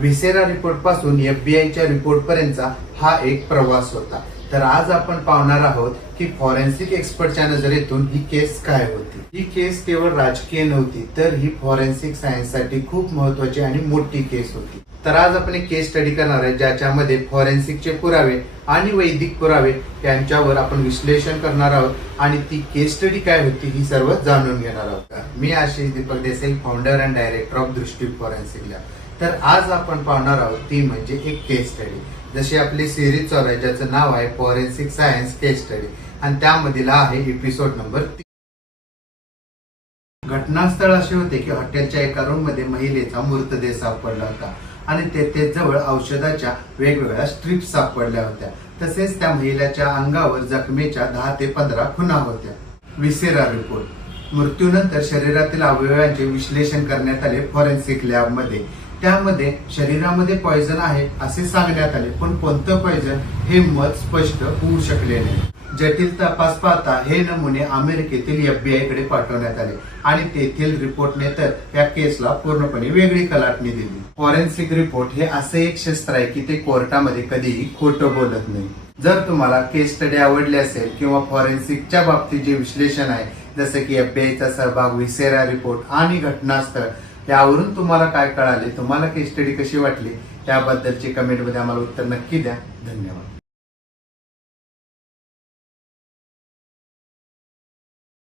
Viscera report पासून एफबीआयच्या report पर्यंतचा हा एक प्रवास होता। तर आज आपण पाहणार आहोत की फॉरेन्सिक एक्सपर्टच्या नजरेतून ही केस काय होती। ही केस केवळ राजकीय नव्हती, तर ही फॉरेन्सिक सायन्स साठी खूप महत्वाची आणि मोठी केस होती। तर आज आपण एक केस स्टडी करणार आहे, ज्याच्यामध्ये फॉरेन्सिकचे पुरावे आणि वैदिक पुरावे यांच्यावर आपण विश्लेषण करणार आहोत आणि ती केस स्टडी काय होती ही सर्व जाणून घेणार आहोत। मी Ashish Deepak Desai, founder and director of Drishti forensic lab. तर आज आपण पाहणार आहोत ती म्हणजे एक केस स्टडी। जशी आपली सिरीज चालू आहे ज्याचं नाव आहे फॉरेन्सिक सायन्स केस स्टडी आणि त्यामधील आहे एपिसोड नंबर 3। घटनास्थळ असे होते की हॉटेलच्या एका रूम मध्ये महिलेचा मृतदेह सापडला होता आणि तेथे जवळ औषधाच्या वेगवेगळ्या स्ट्रिप्स सापडल्या होत्या। तसेच त्या महिलेच्या अंगावर जखमेच्या 10 ते 15 खुणा होत्या। Viscera report. मृत्यूनंतर शरीरातील अवयवांचे विश्लेषण करण्यात आले फॉरेन्सिक लॅब मध्ये। त्यामध्ये शरीरामध्ये पॉइझन आहे असे सांगण्यात आले, पण कोणतं पॉइझन हे मत स्पष्ट होऊ शकले नाही। जटिल तपास पाहता हे नमुने अमेरिकेतील एफबीआय कडे पाठवण्यात आले आणि तेथील रिपोर्टने तर या केसला पूर्णपणे वेगळी कलाटणी दिली। फॉरेन्सिक रिपोर्ट हे असे एक शस्त्र आहे की ते कोर्टामध्ये कधीही खोटं बोलत नाही। जर तुम्हाला केस स्टडी आवडली असेल किंवा फॉरेन्सिकच्या बाबतीत जे विश्लेषण आहे, जसे की एफबीआयचा सहभाग, व्हिसेरा रिपोर्ट आणि घटनास्थळ, यावरून तुम्हाला काय कळाले, तुम्हाला केस स्टडी कशी वाटली, त्याबद्दलची कमेंटमध्ये आम्हाला उत्तर नक्की द्या। धन्यवाद।